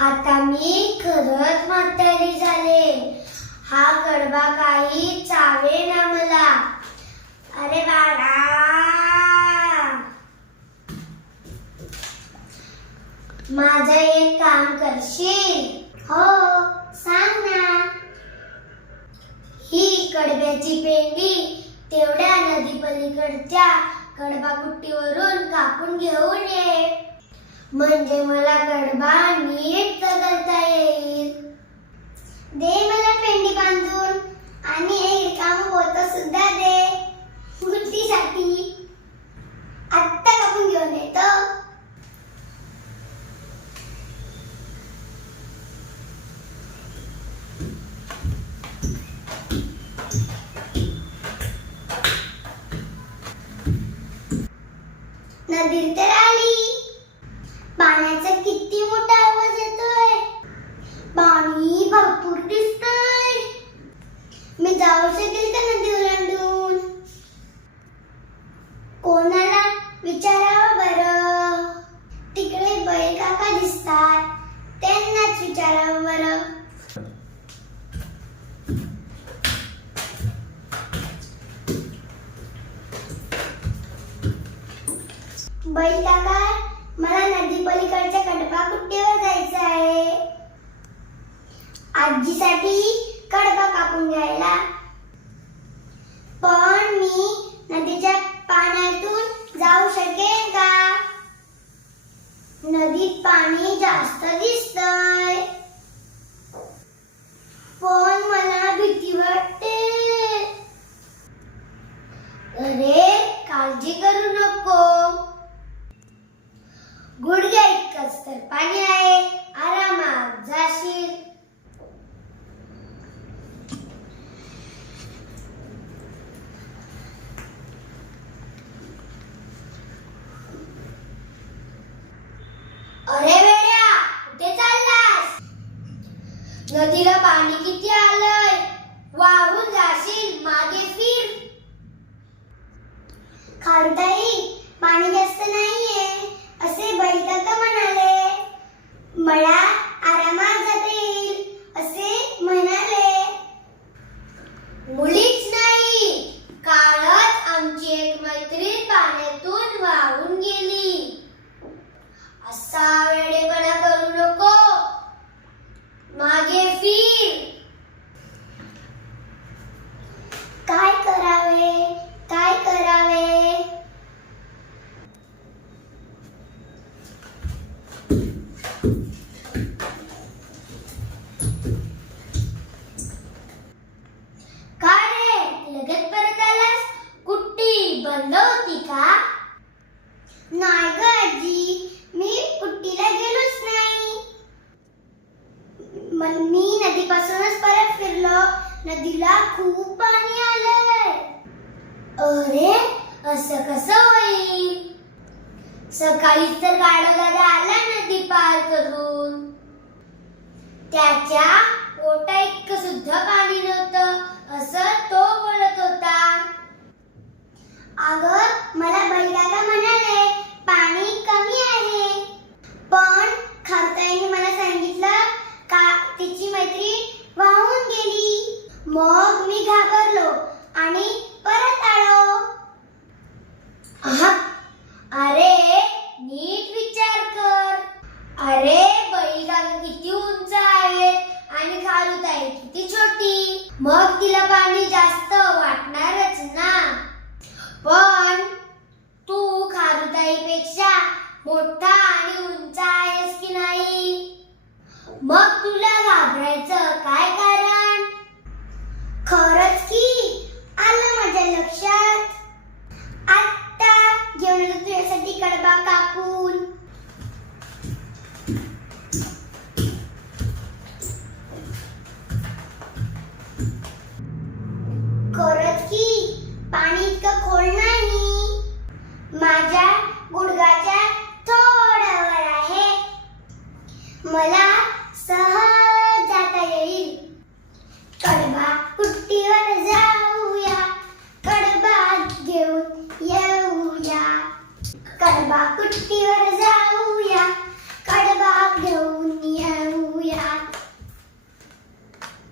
आता मी खरंच म्हातारी झाले. हा गडबा काही चावे ना मला. अरे बाळा. माझं एक काम करशील? हो सांग ना. ही कडब्याची पेंडी तेवढ्या नदी पलीकडच्या कडबा कुट्टीवरून कापून घेऊन ये. म्हणजे मला कडबा नीट करता येईल. दे मला पेंडी बांधून आणि एक रिकाम पोत सुद्धा दे. गुट्टीसाठी आत्ता कापून घेऊन येतो. नदी तर आली. पाण्याचा किती मोठा आवाज येतोय. पाणी भरपूर दिसतय. मी जाऊ शकेल का नदी ओलांडून? कोणाला विचारावं बरं? तिकडे बैल काका दिसतात. त्यांनाच विचारावं बरं. बैल काका मला नदी पलीकडच्या कडबा कुट्टीवर जायचं आहे. आजीसाठी कडबा कापून घ्यायला. पण मी नदीच्या पाण्यातून जाऊ शकेन का? नदीत पाणी जास्त दिसतंय. पण मला भीती वाटते. अरे काळजी करू नका गुडघ्या इतकंच तर पाणी आहे आरामात जाशील अरे वेड्या कुठे चाललास नदीला पाणी किती आलंय? वाहून जाशील मागे फिर. खारदाई पाणी जास्त नाहीये असे बैठका म्हणाले. मला आरामात जाता येईल असे म्हणाले. मुलीच नाही कालच आमची एक मैत्रीण पाण्यातून वाहून गेली. असा बंद होती का नाही ग आजी मी कुट्टीला गेलोच नाही. मग मी नदीपासूनच परत फिरलो. नदीला खूप पाणी आलंय. अरे असं कसं होईल? सकाळीच तर गाडा दादा आला नदी पार करून. त्याच्या पोटा इतकं सुद्धा पाणी नव्हतं असं तो बोलत होता अगं मला बैलदादा म्हणाले पाणी कमी आहे पण खारताईने मला सांगितलं का तिची मैत्री वाहून गेली. मग मी घाबरलो आणि परत आलो. अरे नीट विचार कर. अरे बैलगागा किती उंच आहे आणि खारुताई किती छोटी. मग तिला पाणी जास्त वाटणारच ना. पण तू खारुताईपेक्षा मोठा आणि उंच आहेस की नाही? मला